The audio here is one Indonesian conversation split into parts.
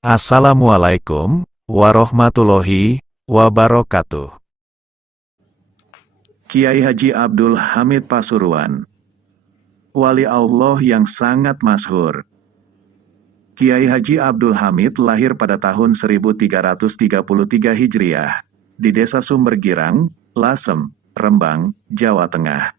Assalamualaikum warahmatullahi wabarakatuh. Kiai Haji Abdul Hamid Pasuruan, wali Allah yang sangat masyhur. Kiai Haji Abdul Hamid lahir pada tahun 1333 Hijriah, di Desa Sumbergirang, Lasem, Rembang, Jawa Tengah.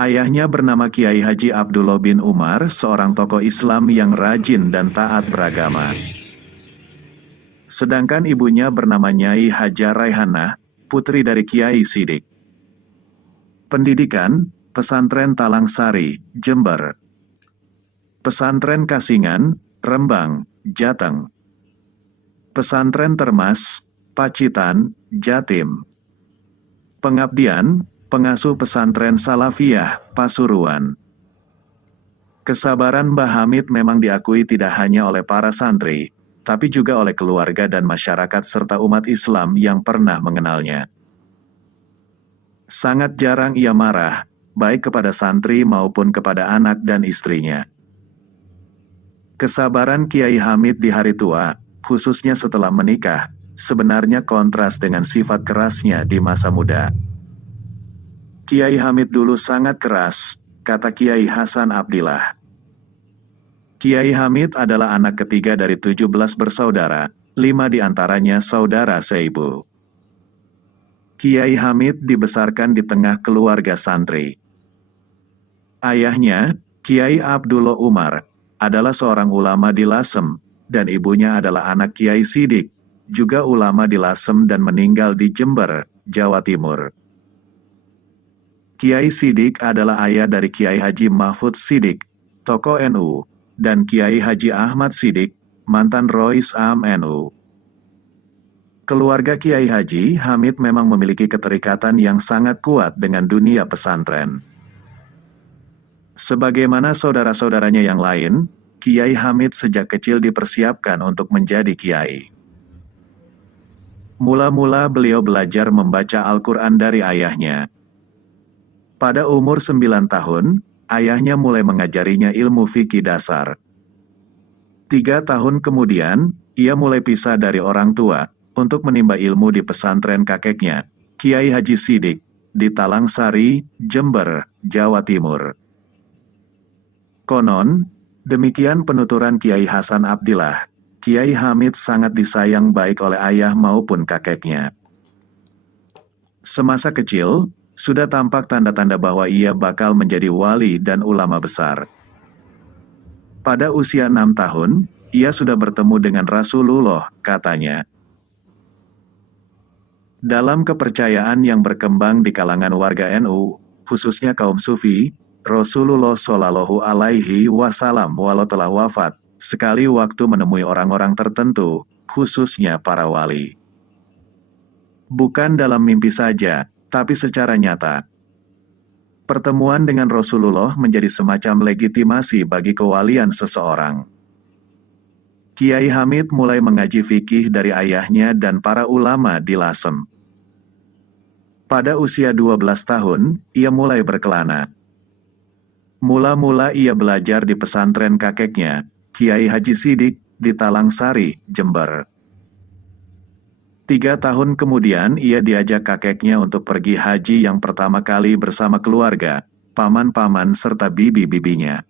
Ayahnya bernama Kiai Haji Abdullah bin Umar, seorang tokoh Islam yang rajin dan taat beragama. Sedangkan ibunya bernama Nyai Hajar Raihanah, putri dari Kiai Sidik. Pendidikan, Pesantren Talang Sari, Jember. Pesantren Kasingan, Rembang, Jateng. Pesantren Termas, Pacitan, Jatim. Pengabdian, Pengasuh Pesantren Salafiyah, Pasuruan. Kesabaran Mbah Hamid memang diakui tidak hanya oleh para santri, tapi juga oleh keluarga dan masyarakat serta umat Islam yang pernah mengenalnya. Sangat jarang ia marah, baik kepada santri maupun kepada anak dan istrinya. Kesabaran Kiai Hamid di hari tua, khususnya setelah menikah, sebenarnya kontras dengan sifat kerasnya di masa muda. Kiai Hamid dulu sangat keras, kata Kiai Hasan Abdillah. Kiai Hamid adalah anak ketiga dari 17 bersaudara, 5 diantaranya saudara seibu. Kiai Hamid dibesarkan di tengah keluarga santri. Ayahnya, Kiai Abdullah Umar, adalah seorang ulama di Lasem, dan ibunya adalah anak Kiai Sidik, juga ulama di Lasem dan meninggal di Jember, Jawa Timur. Kiai Sidik adalah ayah dari Kiai Haji Mahfud Sidik, tokoh NU, dan Kiai Haji Ahmad Sidik, mantan Rois Am NU. Keluarga Kiai Haji Hamid memang memiliki keterikatan yang sangat kuat dengan dunia pesantren. Sebagaimana saudara-saudaranya yang lain, Kiai Hamid sejak kecil dipersiapkan untuk menjadi kiai. Mula-mula beliau belajar membaca Al-Quran dari ayahnya. Pada umur 9 tahun, ayahnya mulai mengajarinya ilmu fikih dasar. 3 tahun kemudian, ia mulai pisah dari orang tua, untuk menimba ilmu di pesantren kakeknya, Kiai Haji Sidik, di Talang Sari, Jember, Jawa Timur. Konon, demikian penuturan Kiai Hasan Abdillah, Kiai Hamid sangat disayang baik oleh ayah maupun kakeknya. Semasa kecil, sudah tampak tanda-tanda bahwa ia bakal menjadi wali dan ulama besar. Pada usia 6 tahun, ia sudah bertemu dengan Rasulullah, katanya. Dalam kepercayaan yang berkembang di kalangan warga NU, khususnya kaum Sufi, Rasulullah Shallallahu Alaihi Wasallam walau telah wafat, sekali waktu menemui orang-orang tertentu, khususnya para wali. Bukan dalam mimpi saja, tapi secara nyata. Pertemuan dengan Rasulullah menjadi semacam legitimasi bagi kewalian seseorang. Kiai Hamid mulai mengaji fikih dari ayahnya dan para ulama di Lasem. Pada usia 12 tahun, ia mulai berkelana. Mula-mula ia belajar di pesantren kakeknya, Kiai Haji Sidik, di Talang Sari, Jember. 3 tahun kemudian ia diajak kakeknya untuk pergi haji yang pertama kali bersama keluarga, paman-paman serta bibi-bibinya.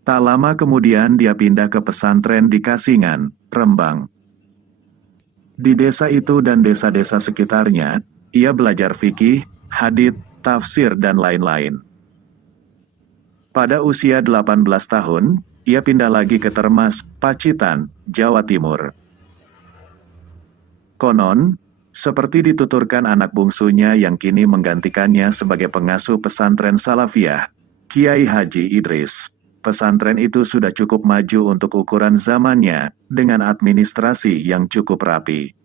Tak lama kemudian dia pindah ke pesantren di Kasingan, Rembang. Di desa itu dan desa-desa sekitarnya, ia belajar fikih, hadits, tafsir dan lain-lain. Pada usia 18 tahun, ia pindah lagi ke Termas, Pacitan, Jawa Timur. Konon, seperti dituturkan anak bungsunya yang kini menggantikannya sebagai pengasuh pesantren Salafiyah, Kiai Haji Idris. Pesantren itu sudah cukup maju untuk ukuran zamannya, dengan administrasi yang cukup rapi.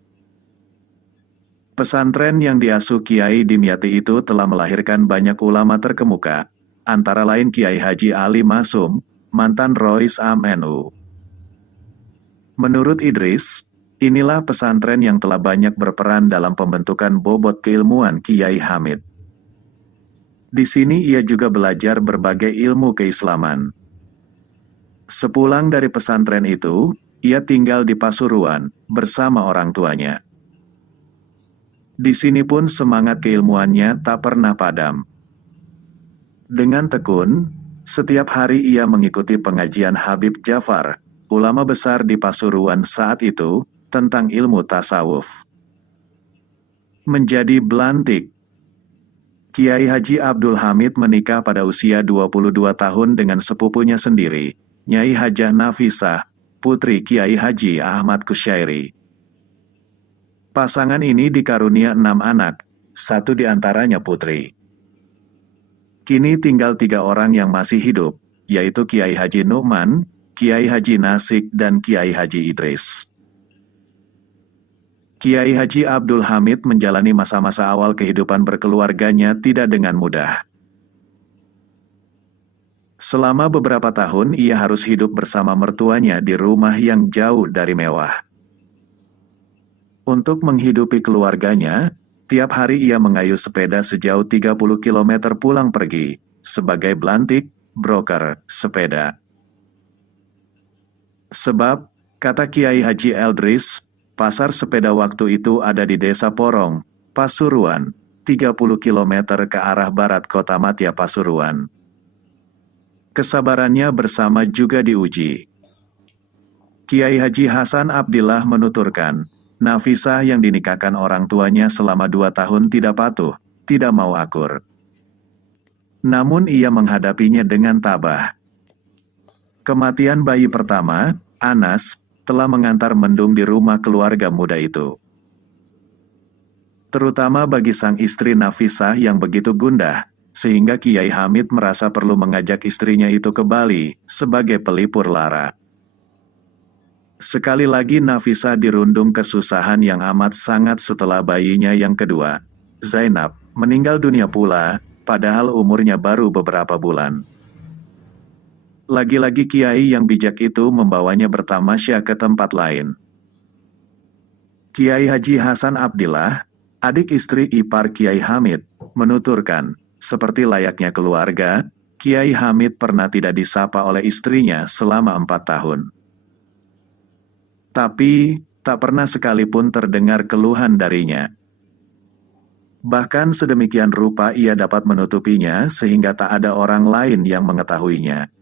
Pesantren yang diasuh Kiai Dimyati itu telah melahirkan banyak ulama terkemuka, antara lain Kiai Haji Ali Masum, mantan Rois Am NU. Menurut Idris, inilah pesantren yang telah banyak berperan dalam pembentukan bobot keilmuan Kiai Hamid. Di sini ia juga belajar berbagai ilmu keislaman. Sepulang dari pesantren itu, ia tinggal di Pasuruan, bersama orang tuanya. Di sini pun semangat keilmuannya tak pernah padam. Dengan tekun, setiap hari ia mengikuti pengajian Habib Jafar, ulama besar di Pasuruan saat itu, tentang ilmu tasawuf. Menjadi belantik. Kiai Haji Abdul Hamid menikah pada usia 22 tahun dengan sepupunya sendiri, Nyai Hajah Nafisah, putri Kiai Haji Ahmad Kusyairi. Pasangan ini dikarunia 6 anak, 1 diantaranya putri. Kini tinggal 3 orang yang masih hidup, yaitu Kiai Haji Nu'man, Kiai Haji Nasik dan Kiai Haji Idris. Kiai Haji Abdul Hamid menjalani masa-masa awal kehidupan berkeluarganya tidak dengan mudah. Selama beberapa tahun ia harus hidup bersama mertuanya di rumah yang jauh dari mewah. Untuk menghidupi keluarganya, tiap hari ia mengayuh sepeda sejauh 30 km pulang pergi, sebagai belantik, broker, sepeda. Sebab, kata Kiai Haji Eldris, pasar sepeda waktu itu ada di Desa Porong, Pasuruan, 30 km ke arah barat kota Matia Pasuruan. Kesabarannya bersama juga diuji. Kiai Haji Hasan Abdillah menuturkan, Nafisah yang dinikahkan orang tuanya selama 2 tahun tidak patuh, tidak mau akur. Namun ia menghadapinya dengan tabah. Kematian bayi pertama, Anas, telah mengantar mendung di rumah keluarga muda itu. Terutama bagi sang istri Nafisah yang begitu gundah, sehingga Kiai Hamid merasa perlu mengajak istrinya itu ke Bali, sebagai pelipur lara. Sekali lagi Nafisah dirundung kesusahan yang amat sangat setelah bayinya yang kedua, Zainab, meninggal dunia pula, padahal umurnya baru beberapa bulan. Lagi-lagi Kiai yang bijak itu membawanya bertamasya ke tempat lain. Kiai Haji Hasan Abdillah, adik istri ipar Kiai Hamid, menuturkan, seperti layaknya keluarga, Kiai Hamid pernah tidak disapa oleh istrinya selama 4 tahun. Tapi, tak pernah sekalipun terdengar keluhan darinya. Bahkan sedemikian rupa ia dapat menutupinya sehingga tak ada orang lain yang mengetahuinya.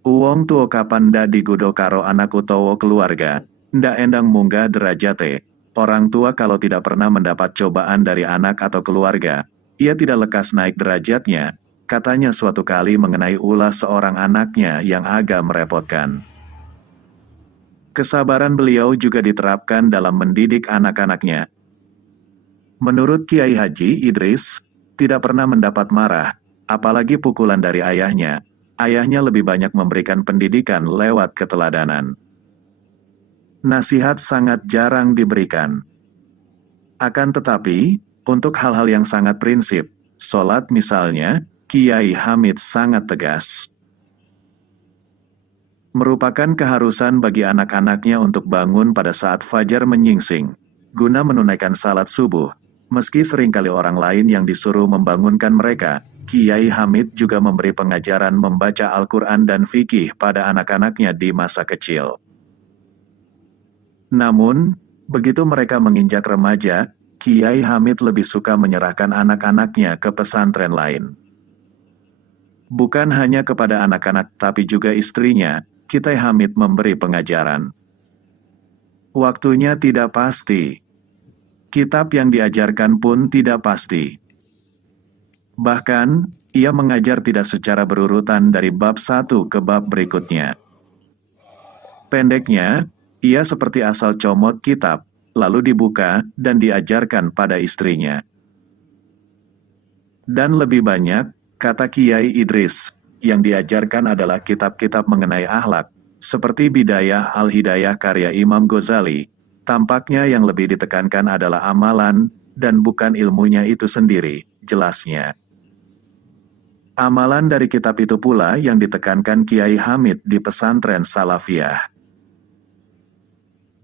Uwong tuo kapan da digudo karo anak utawa keluarga, ndak endang munggah derajate. Orang tua kalau tidak pernah mendapat cobaan dari anak atau keluarga, ia tidak lekas naik derajatnya, katanya suatu kali mengenai ulah seorang anaknya yang agak merepotkan. Kesabaran beliau juga diterapkan dalam mendidik anak-anaknya. Menurut Kiai Haji Idris, tidak pernah mendapat marah, apalagi pukulan dari ayahnya. Ayahnya lebih banyak memberikan pendidikan lewat keteladanan. Nasihat sangat jarang diberikan. Akan tetapi, untuk hal-hal yang sangat prinsip, sholat misalnya, Kiai Hamid sangat tegas. Merupakan keharusan bagi anak-anaknya untuk bangun pada saat fajar menyingsing, guna menunaikan salat subuh. Meski seringkali orang lain yang disuruh membangunkan mereka, Kiai Hamid juga memberi pengajaran membaca Al-Quran dan fikih pada anak-anaknya di masa kecil. Namun, begitu mereka menginjak remaja, Kiai Hamid lebih suka menyerahkan anak-anaknya ke pesantren lain. Bukan hanya kepada anak-anak tapi juga istrinya, Kiai Hamid memberi pengajaran. Waktunya tidak pasti. Kitab yang diajarkan pun tidak pasti. Bahkan, ia mengajar tidak secara berurutan dari bab 1 ke bab berikutnya. Pendeknya, ia seperti asal comot kitab, lalu dibuka dan diajarkan pada istrinya. Dan lebih banyak, kata Kiai Idris, yang diajarkan adalah kitab-kitab mengenai akhlak, seperti Bidayah Al-Hidayah karya Imam Ghazali. Tampaknya yang lebih ditekankan adalah amalan, dan bukan ilmunya itu sendiri, jelasnya. Amalan dari kitab itu pula yang ditekankan Kiai Hamid di pesantren Salafiyah.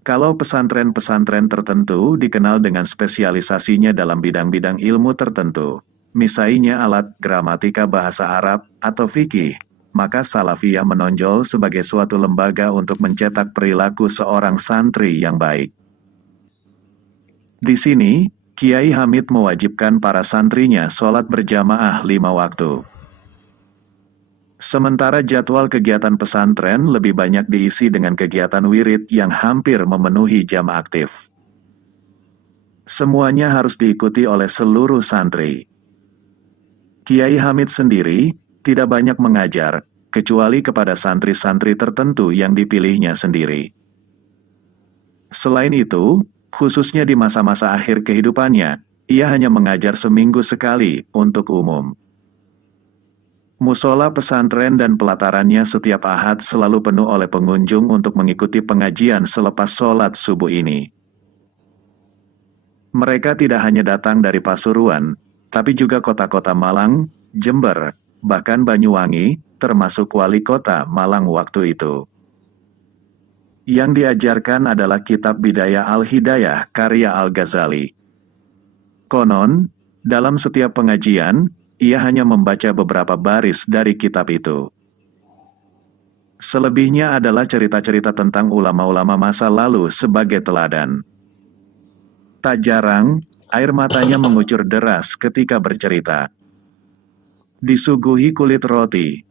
Kalau pesantren-pesantren tertentu dikenal dengan spesialisasinya dalam bidang-bidang ilmu tertentu, misalnya alat gramatika bahasa Arab atau fikih, maka Salafiyah menonjol sebagai suatu lembaga untuk mencetak perilaku seorang santri yang baik. Di sini, Kiai Hamid mewajibkan para santrinya sholat berjamaah 5 waktu. Sementara jadwal kegiatan pesantren lebih banyak diisi dengan kegiatan wirid yang hampir memenuhi jam aktif. Semuanya harus diikuti oleh seluruh santri. Kiai Hamid sendiri tidak banyak mengajar, kecuali kepada santri-santri tertentu yang dipilihnya sendiri. Selain itu, khususnya di masa-masa akhir kehidupannya, ia hanya mengajar seminggu sekali untuk umum. Musola pesantren dan pelatarannya setiap Ahad selalu penuh oleh pengunjung untuk mengikuti pengajian selepas sholat subuh ini. Mereka tidak hanya datang dari Pasuruan, tapi juga kota-kota Malang, Jember, bahkan Banyuwangi, termasuk wali kota Malang waktu itu. Yang diajarkan adalah kitab Bidayah Al-Hidayah karya Al-Ghazali. Konon, dalam setiap pengajian, ia hanya membaca beberapa baris dari kitab itu. Selebihnya adalah cerita-cerita tentang ulama-ulama masa lalu sebagai teladan. Tak jarang, air matanya mengucur deras ketika bercerita. Disuguhi kulit roti.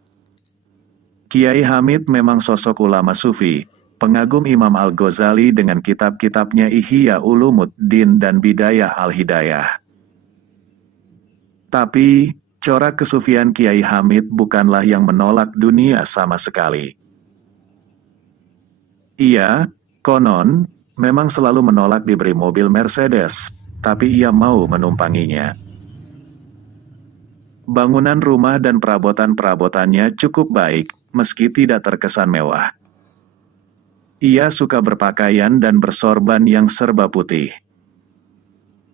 Kiai Hamid memang sosok ulama sufi, pengagum Imam Al-Ghazali dengan kitab-kitabnya Ihya Ulumuddin dan Bidayah Al-Hidayah. Tapi, corak kesufian Kiai Hamid bukanlah yang menolak dunia sama sekali. Ia, konon, memang selalu menolak diberi mobil Mercedes, tapi ia mau menumpanginya. Bangunan rumah dan perabotan-perabotannya cukup baik, meski tidak terkesan mewah. Ia suka berpakaian dan bersorban yang serba putih.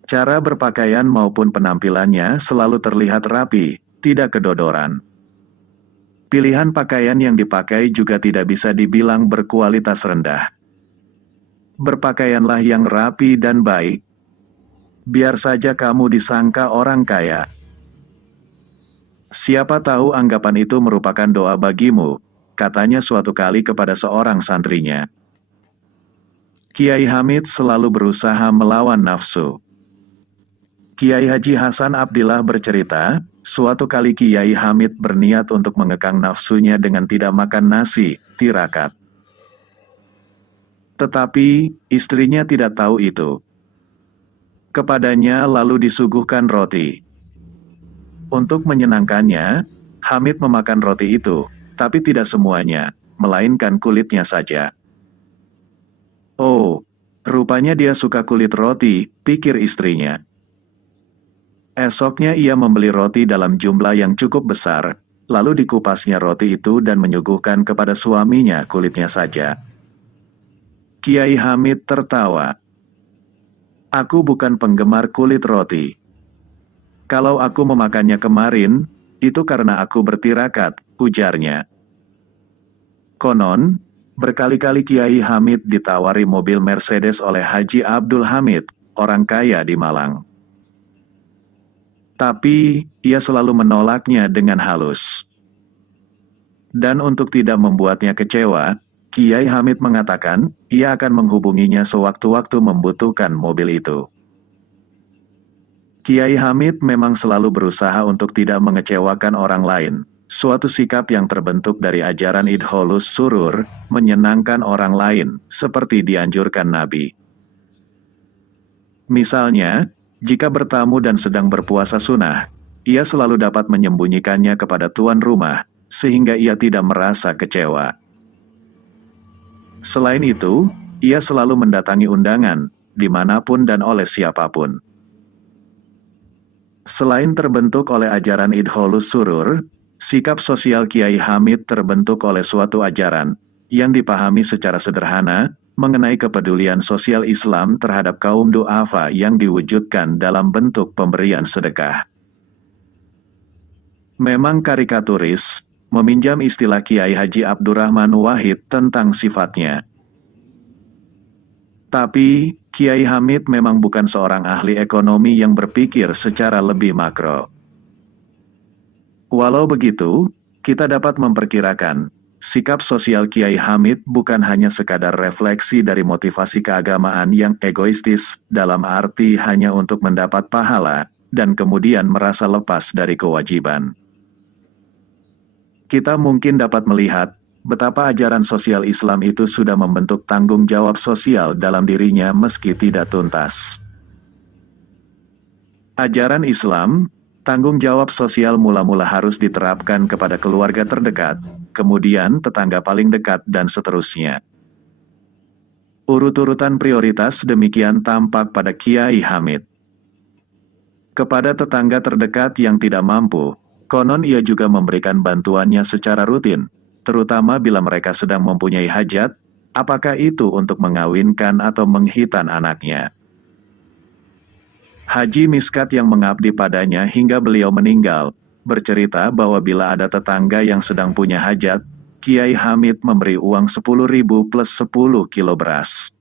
Cara berpakaian maupun penampilannya selalu terlihat rapi, tidak kedodoran. Pilihan pakaian yang dipakai juga tidak bisa dibilang berkualitas rendah. Berpakaianlah yang rapi dan baik. Biar saja kamu disangka orang kaya. Siapa tahu anggapan itu merupakan doa bagimu, katanya suatu kali kepada seorang santrinya. Kiai Hamid selalu berusaha melawan nafsu. Kiai Haji Hasan Abdillah bercerita, suatu kali Kiai Hamid berniat untuk mengekang nafsunya dengan tidak makan nasi, tirakat. Tetapi, istrinya tidak tahu itu. Kepadanya lalu disuguhkan roti. Untuk menyenangkannya, Hamid memakan roti itu, tapi tidak semuanya, melainkan kulitnya saja. Oh, rupanya dia suka kulit roti, pikir istrinya. Esoknya ia membeli roti dalam jumlah yang cukup besar, lalu dikupasnya roti itu dan menyuguhkan kepada suaminya kulitnya saja. Kiai Hamid tertawa. Aku bukan penggemar kulit roti. Kalau aku memakannya kemarin, itu karena aku bertirakat, ujarnya. Konon, berkali-kali Kiai Hamid ditawari mobil Mercedes oleh Haji Abdul Hamid, orang kaya di Malang. Tapi, ia selalu menolaknya dengan halus. Dan untuk tidak membuatnya kecewa, Kiai Hamid mengatakan, ia akan menghubunginya sewaktu-waktu membutuhkan mobil itu. Kiai Hamid memang selalu berusaha untuk tidak mengecewakan orang lain, suatu sikap yang terbentuk dari ajaran idholus surur, menyenangkan orang lain, seperti dianjurkan Nabi. Misalnya, jika bertamu dan sedang berpuasa sunnah, ia selalu dapat menyembunyikannya kepada tuan rumah, sehingga ia tidak merasa kecewa. Selain itu, ia selalu mendatangi undangan, dimanapun dan oleh siapapun. Selain terbentuk oleh ajaran idholus surur, sikap sosial Kiai Hamid terbentuk oleh suatu ajaran, yang dipahami secara sederhana, mengenai kepedulian sosial Islam terhadap kaum du'afa yang diwujudkan dalam bentuk pemberian sedekah. Memang karikaturis, meminjam istilah Kiai Haji Abdurrahman Wahid tentang sifatnya. Tapi, Kiai Hamid memang bukan seorang ahli ekonomi yang berpikir secara lebih makro. Walau begitu, Kita dapat memperkirakan, sikap sosial Kiai Hamid bukan hanya sekadar refleksi dari motivasi keagamaan yang egoistis, dalam arti hanya untuk mendapat pahala, dan kemudian merasa lepas dari kewajiban. Kita mungkin dapat melihat, betapa ajaran sosial Islam itu sudah membentuk tanggung jawab sosial dalam dirinya meski tidak tuntas. Ajaran Islam, tanggung jawab sosial mula-mula harus diterapkan kepada keluarga terdekat, kemudian tetangga paling dekat dan seterusnya. Urut-urutan prioritas demikian tampak pada Kiai Hamid. Kepada tetangga terdekat yang tidak mampu, konon ia juga memberikan bantuannya secara rutin, terutama bila mereka sedang mempunyai hajat, apakah itu untuk mengawinkan atau menghitan anaknya. Haji Miskat yang mengabdi padanya hingga beliau meninggal, bercerita bahwa bila ada tetangga yang sedang punya hajat, Kiai Hamid memberi uang 10.000 plus 10 kilo beras.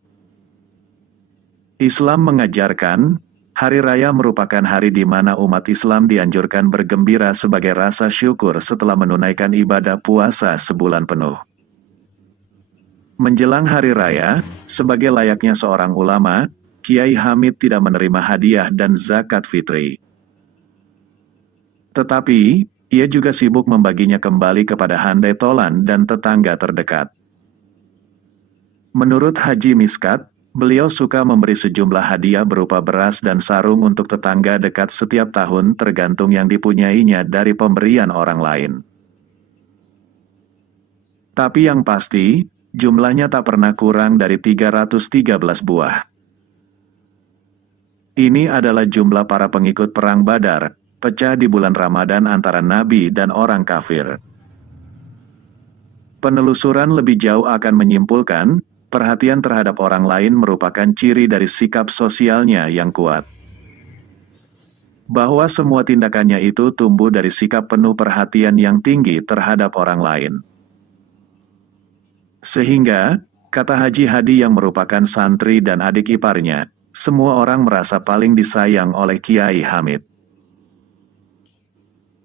Islam mengajarkan, hari raya merupakan hari di mana umat Islam dianjurkan bergembira sebagai rasa syukur setelah menunaikan ibadah puasa sebulan penuh. Menjelang hari raya, sebagai layaknya seorang ulama, Kiai Hamid tidak menerima hadiah dan zakat fitri. Tetapi, ia juga sibuk membaginya kembali kepada handai tolan dan tetangga terdekat. Menurut Haji Miskat, beliau suka memberi sejumlah hadiah berupa beras dan sarung untuk tetangga dekat setiap tahun tergantung yang dipunyainya dari pemberian orang lain. Tapi yang pasti, jumlahnya tak pernah kurang dari 313 buah. Ini adalah jumlah para pengikut perang Badar, pecah di bulan Ramadan antara Nabi dan orang kafir. Penelusuran lebih jauh akan menyimpulkan, perhatian terhadap orang lain merupakan ciri dari sikap sosialnya yang kuat. Bahwa semua tindakannya itu tumbuh dari sikap penuh perhatian yang tinggi terhadap orang lain. Sehingga, kata Haji Hadi yang merupakan santri dan adik iparnya, semua orang merasa paling disayang oleh Kiai Hamid.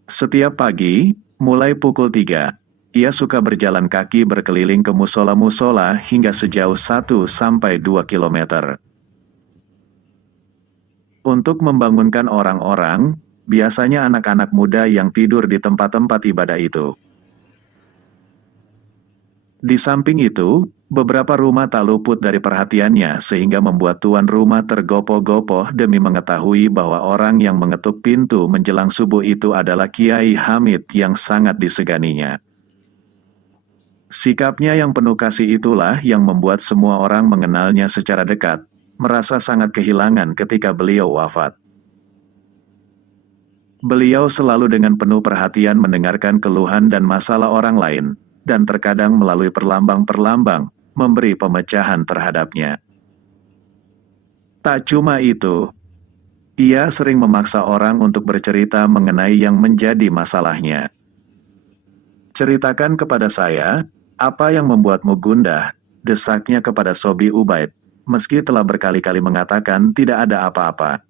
Setiap pagi, mulai pukul 3, ia suka berjalan kaki berkeliling ke musola-musola hingga sejauh 1-2 kilometer. Untuk membangunkan orang-orang, biasanya anak-anak muda yang tidur di tempat-tempat ibadah itu. Di samping itu, beberapa rumah tak luput dari perhatiannya sehingga membuat tuan rumah tergopoh-gopoh demi mengetahui bahwa orang yang mengetuk pintu menjelang subuh itu adalah Kiai Hamid yang sangat diseganinya. Sikapnya yang penuh kasih itulah yang membuat semua orang mengenalnya secara dekat, merasa sangat kehilangan ketika beliau wafat. Beliau selalu dengan penuh perhatian mendengarkan keluhan dan masalah orang lain, dan terkadang melalui perlambang-perlambang, memberi pemecahan terhadapnya. Tak cuma itu, ia sering memaksa orang untuk bercerita mengenai yang menjadi masalahnya. Ceritakan kepada saya, apa yang membuatmu gundah, desaknya kepada Sobi Ubaid, meski telah berkali-kali mengatakan tidak ada apa-apa.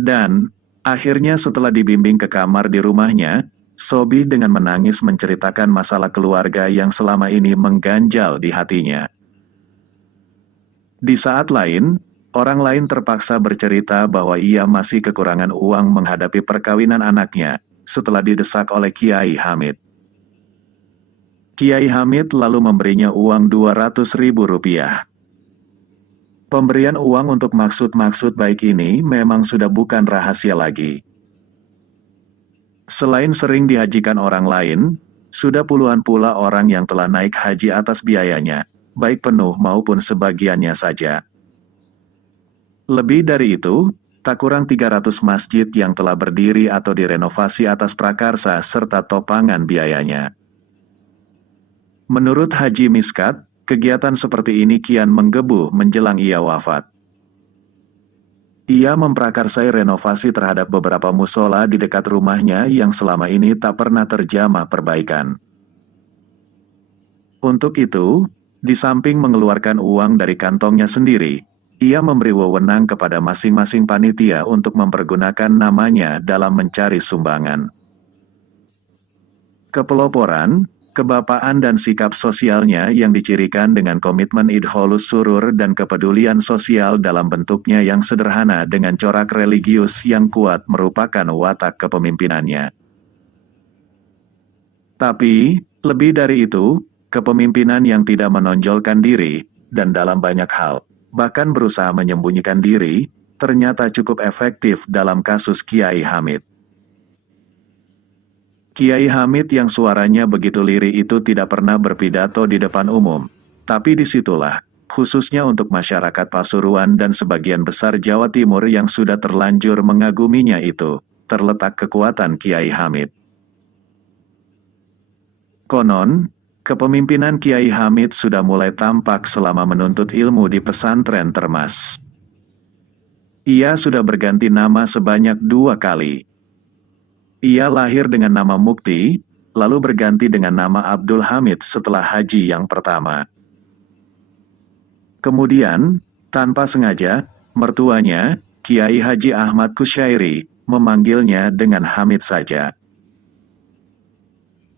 Dan, akhirnya setelah dibimbing ke kamar di rumahnya, Sobi dengan menangis menceritakan masalah keluarga yang selama ini mengganjal di hatinya. Di saat lain, orang lain terpaksa bercerita bahwa ia masih kekurangan uang menghadapi perkawinan anaknya, setelah didesak oleh Kiai Hamid. Kiai Hamid lalu memberinya uang 200.000 rupiah. Pemberian uang untuk maksud-maksud baik ini memang sudah bukan rahasia lagi. Selain sering dihajikan orang lain, sudah puluhan pula orang yang telah naik haji atas biayanya, baik penuh maupun sebagiannya saja. Lebih dari itu, tak kurang 300 masjid yang telah berdiri atau direnovasi atas prakarsa serta topangan biayanya. Menurut Haji Miskat, kegiatan seperti ini kian menggebu menjelang ia wafat. Ia memprakarsai renovasi terhadap beberapa musola di dekat rumahnya yang selama ini tak pernah terjamah perbaikan. Untuk itu, di samping mengeluarkan uang dari kantongnya sendiri, ia memberi wewenang kepada masing-masing panitia untuk mempergunakan namanya dalam mencari sumbangan. Kepeloporan, kebapaan dan sikap sosialnya yang dicirikan dengan komitmen idholus surur dan kepedulian sosial dalam bentuknya yang sederhana dengan corak religius yang kuat merupakan watak kepemimpinannya. Tapi, lebih dari itu, kepemimpinan yang tidak menonjolkan diri, dan dalam banyak hal, bahkan berusaha menyembunyikan diri, ternyata cukup efektif dalam kasus Kiai Hamid. Kiai Hamid yang suaranya begitu lirih itu tidak pernah berpidato di depan umum, tapi disitulah, khususnya untuk masyarakat Pasuruan dan sebagian besar Jawa Timur yang sudah terlanjur mengaguminya itu, terletak kekuatan Kiai Hamid. Konon, kepemimpinan Kiai Hamid sudah mulai tampak selama menuntut ilmu di pesantren Termas. Ia sudah berganti nama sebanyak 2 kali. Ia lahir dengan nama Mukti, lalu berganti dengan nama Abdul Hamid setelah haji yang pertama. Kemudian, tanpa sengaja, mertuanya, Kiai Haji Ahmad Kusyairi, memanggilnya dengan Hamid saja.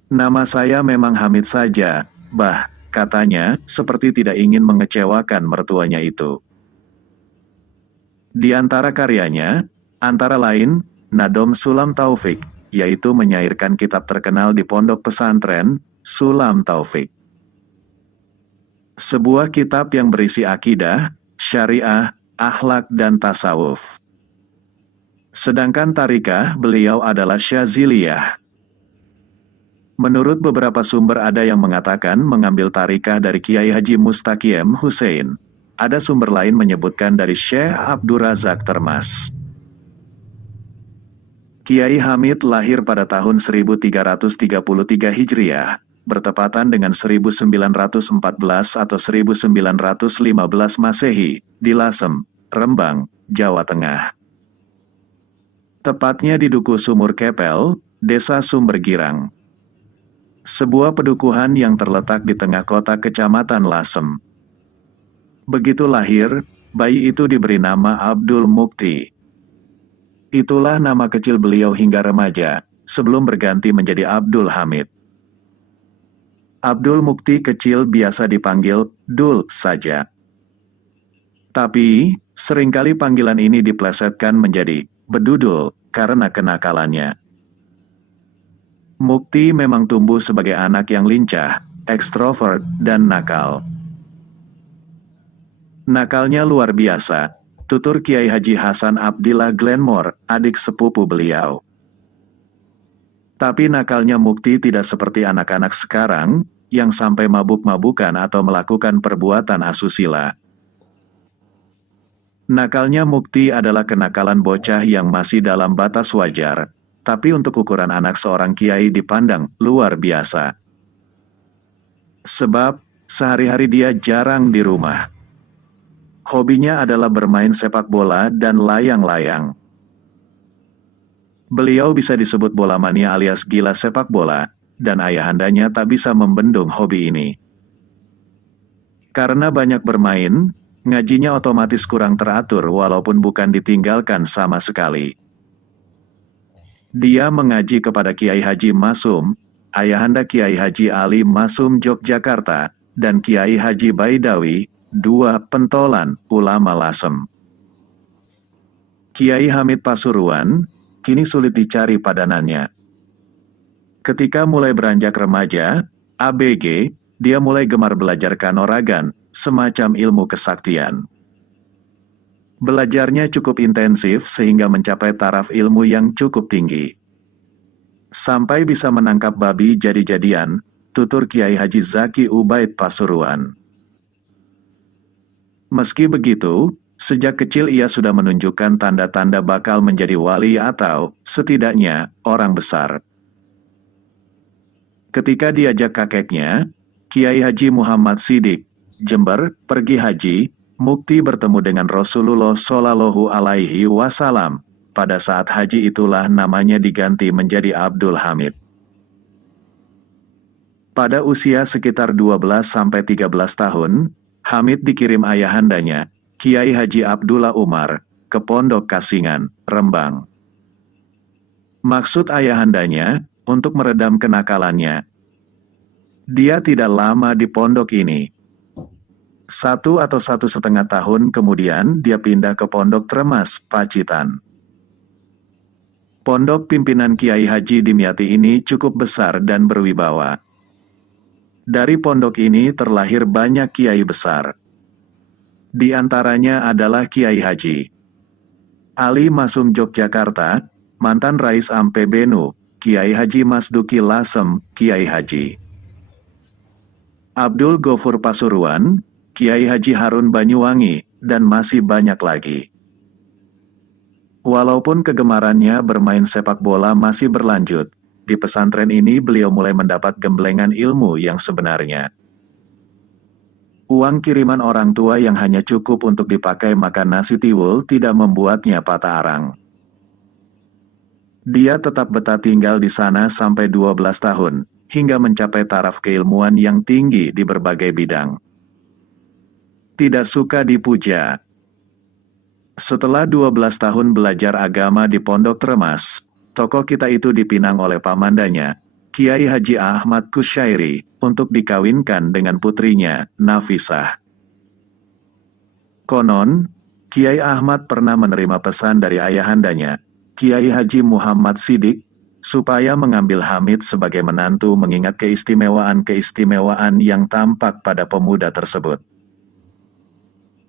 Nama saya memang Hamid saja, bah, katanya, seperti tidak ingin mengecewakan mertuanya itu. Di antara karyanya, antara lain, Nadom Sulam Taufik, yaitu menyairkan kitab terkenal di pondok pesantren, Sulam Taufik. Sebuah kitab yang berisi akidah, syariah, akhlak dan tasawuf. Sedangkan tarikah beliau adalah Syaziliyah. Menurut beberapa sumber ada yang mengatakan mengambil tarikah dari Kiai Haji Mustaqiem Hussein. Ada sumber lain menyebutkan dari Syekh Abdur Razak Termas. Kiai Hamid lahir pada tahun 1333 Hijriah, bertepatan dengan 1914 atau 1915 Masehi, di Lasem, Rembang, Jawa Tengah. Tepatnya di Duku Sumur Kepel, Desa Sumbergirang. Sebuah pedukuhan yang terletak di tengah kota Kecamatan Lasem. Begitu lahir, bayi itu diberi nama Abdul Mukti. Itulah nama kecil beliau hingga remaja, sebelum berganti menjadi Abdul Hamid. Abdul Mukti kecil biasa dipanggil Dul saja. Tapi, seringkali panggilan ini diplesetkan menjadi Bedudul karena kenakalannya. Mukti memang tumbuh sebagai anak yang lincah, ekstrovert, dan nakal. Nakalnya luar biasa, tutur Kiai Haji Hasan Abdillah Glenmore, adik sepupu beliau. Tapi nakalnya Mukti tidak seperti anak-anak sekarang, yang sampai mabuk-mabukan atau melakukan perbuatan asusila. Nakalnya Mukti adalah kenakalan bocah yang masih dalam batas wajar, tapi untuk ukuran anak seorang kiai dipandang luar biasa. Sebab, sehari-hari dia jarang di rumah. Hobinya adalah bermain sepak bola dan layang-layang. Beliau bisa disebut bola mania alias gila sepak bola, dan ayahandanya tak bisa membendung hobi ini. Karena banyak bermain, ngajinya otomatis kurang teratur walaupun bukan ditinggalkan sama sekali. Dia mengaji kepada Kiai Haji Masum, ayahanda Kiai Haji Ali Masum Yogyakarta, dan Kiai Haji Baidawi, 2 pentolan ulama Lasem. Kiai Hamid Pasuruan, kini sulit dicari padanannya. Ketika mulai beranjak remaja, ABG, dia mulai gemar belajar kanuragan, semacam ilmu kesaktian. Belajarnya cukup intensif sehingga mencapai taraf ilmu yang cukup tinggi. Sampai bisa menangkap babi jadi-jadian, tutur Kiai Haji Zaki Ubaid Pasuruan. Meski begitu, sejak kecil ia sudah menunjukkan tanda-tanda bakal menjadi wali atau, setidaknya, orang besar. Ketika diajak kakeknya, Kiai Haji Muhammad Sidik, Jember, pergi haji, Mukti bertemu dengan Rasulullah Shallallahu Alaihi Wasallam. Pada saat haji itulah namanya diganti menjadi Abdul Hamid. Pada usia sekitar 12-13 tahun, Hamid dikirim ayahandanya, Kiai Haji Abdullah Umar, ke Pondok Kasingan, Rembang. Maksud ayahandanya, untuk meredam kenakalannya. Dia tidak lama di pondok ini. 1 atau 1,5 tahun kemudian dia pindah ke Pondok Tremas, Pacitan. Pondok pimpinan Kiai Haji Dimyati ini cukup besar dan berwibawa. Dari pondok ini terlahir banyak kiai besar. Di antaranya adalah Kiai Haji Ali Masum Yogyakarta, mantan Rais Am PBNU, Kiai Haji Masduki Lasem, Kiai Haji Abdul Gofur Pasuruan, Kiai Haji Harun Banyuwangi, dan masih banyak lagi. Walaupun kegemarannya bermain sepak bola masih berlanjut, di pesantren ini beliau mulai mendapat gemblengan ilmu yang sebenarnya. Uang kiriman orang tua yang hanya cukup untuk dipakai makan nasi tiwul tidak membuatnya patah arang. Dia tetap betah tinggal di sana sampai 12 tahun, hingga mencapai taraf keilmuan yang tinggi di berbagai bidang. Tidak suka dipuja. Setelah 12 tahun belajar agama di Pondok Tremas, tokoh kita itu dipinang oleh pamandanya, Kiai Haji Ahmad Kusyairi, untuk dikawinkan dengan putrinya, Nafisah. Konon, Kiai Ahmad pernah menerima pesan dari ayahandanya, Kiai Haji Muhammad Sidik, supaya mengambil Hamid sebagai menantu mengingat keistimewaan-keistimewaan yang tampak pada pemuda tersebut.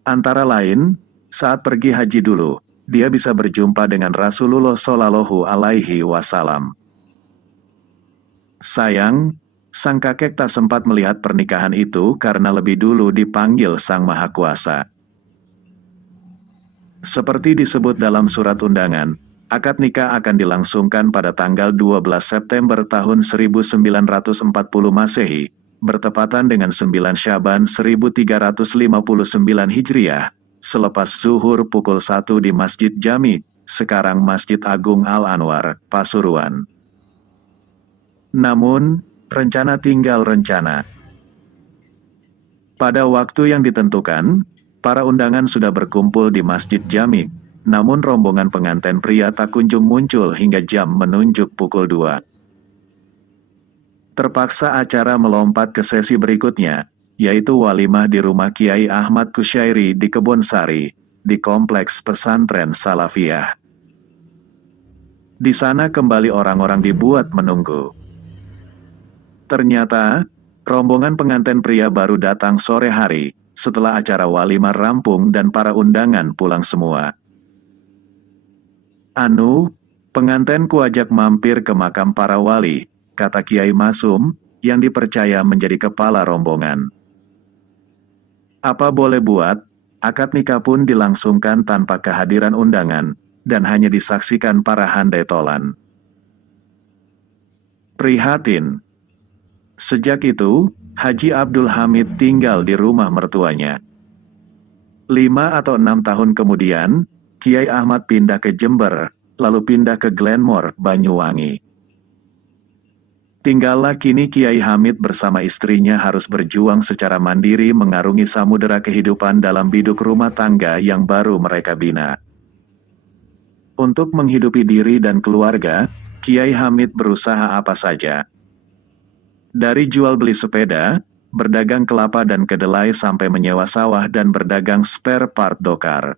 Antara lain, saat pergi haji dulu, dia bisa berjumpa dengan Rasulullah Shallallahu Alaihi Wasallam. Sayang, sang kakek tak sempat melihat pernikahan itu karena lebih dulu dipanggil Sang Maha Kuasa. Seperti disebut dalam surat undangan, akad nikah akan dilangsungkan pada tanggal 12 September tahun 1940 Masehi, bertepatan dengan 9 Syaban 1359 Hijriah, selepas zuhur pukul 1 di Masjid Jami, sekarang Masjid Agung Al-Anwar, Pasuruan. Namun, rencana tinggal rencana. Pada waktu yang ditentukan, para undangan sudah berkumpul di Masjid Jami, namun rombongan pengantin pria tak kunjung muncul hingga jam menunjuk pukul 2. Terpaksa acara melompat ke sesi berikutnya, yaitu walimah di rumah Kiai Ahmad Kusyairi di Kebonsari, di kompleks pesantren Salafiyah. Di sana kembali orang-orang dibuat menunggu. Ternyata, rombongan pengantin pria baru datang sore hari, setelah acara walimah rampung dan para undangan pulang semua. Pengantin kuajak mampir ke makam para wali, kata Kiai Masum, yang dipercaya menjadi kepala rombongan. Apa boleh buat, akad nikah pun dilangsungkan tanpa kehadiran undangan, dan hanya disaksikan para handai tolan. Prihatin. Sejak itu, Haji Abdul Hamid tinggal di rumah mertuanya. 5 atau 6 tahun kemudian, Kiai Ahmad pindah ke Jember, lalu pindah ke Glenmore, Banyuwangi. Tinggallah kini Kiai Hamid bersama istrinya harus berjuang secara mandiri mengarungi samudera kehidupan dalam biduk rumah tangga yang baru mereka bina. Untuk menghidupi diri dan keluarga, Kiai Hamid berusaha apa saja. Dari jual beli sepeda, berdagang kelapa dan kedelai sampai menyewa sawah dan berdagang spare part dokar.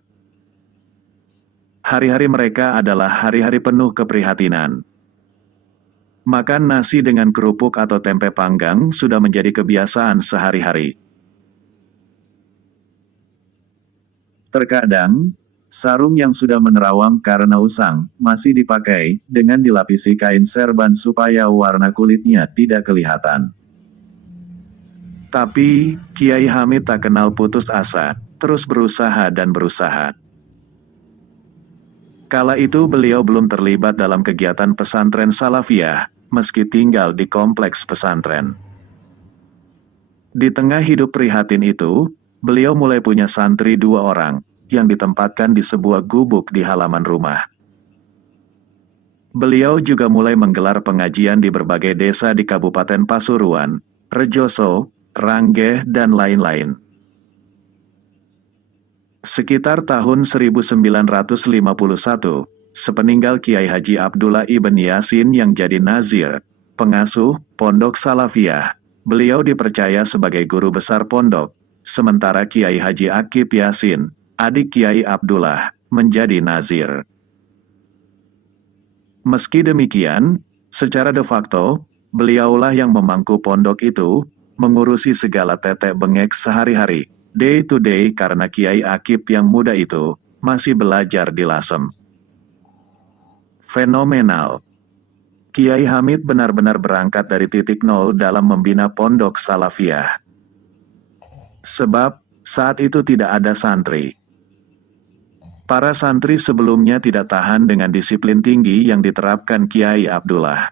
Hari-hari mereka adalah hari-hari penuh keprihatinan. Makan nasi dengan kerupuk atau tempe panggang sudah menjadi kebiasaan sehari-hari. Terkadang, sarung yang sudah menerawang karena usang masih dipakai dengan dilapisi kain serban supaya warna kulitnya tidak kelihatan. Tapi, Kiai Hamid tak kenal putus asa, terus berusaha dan berusaha. Kala itu beliau belum terlibat dalam kegiatan pesantren Salafiyah, meski tinggal di kompleks pesantren. Di tengah hidup prihatin itu, beliau mulai punya santri 2 orang, yang ditempatkan di sebuah gubuk di halaman rumah. Beliau juga mulai menggelar pengajian di berbagai desa di Kabupaten Pasuruan, Rejoso, Ranggeh, dan lain-lain. Sekitar tahun 1951, sepeninggal Kiai Haji Abdullah Ibn Yasin yang jadi nazir, pengasuh, Pondok Salafiyah. Beliau dipercaya sebagai guru besar pondok, sementara Kiai Haji Akib Yasin, adik Kiai Abdullah, menjadi nazir. Meski demikian, secara de facto, beliaulah yang memangku pondok itu, mengurusi segala tetek bengek sehari-hari, day to day karena Kiai Akib yang muda itu, masih belajar di Lasem. Fenomenal. Kiai Hamid benar-benar berangkat dari titik nol dalam membina pondok Salafiyah. Sebab, saat itu tidak ada santri. Para santri sebelumnya tidak tahan dengan disiplin tinggi yang diterapkan Kiai Abdullah.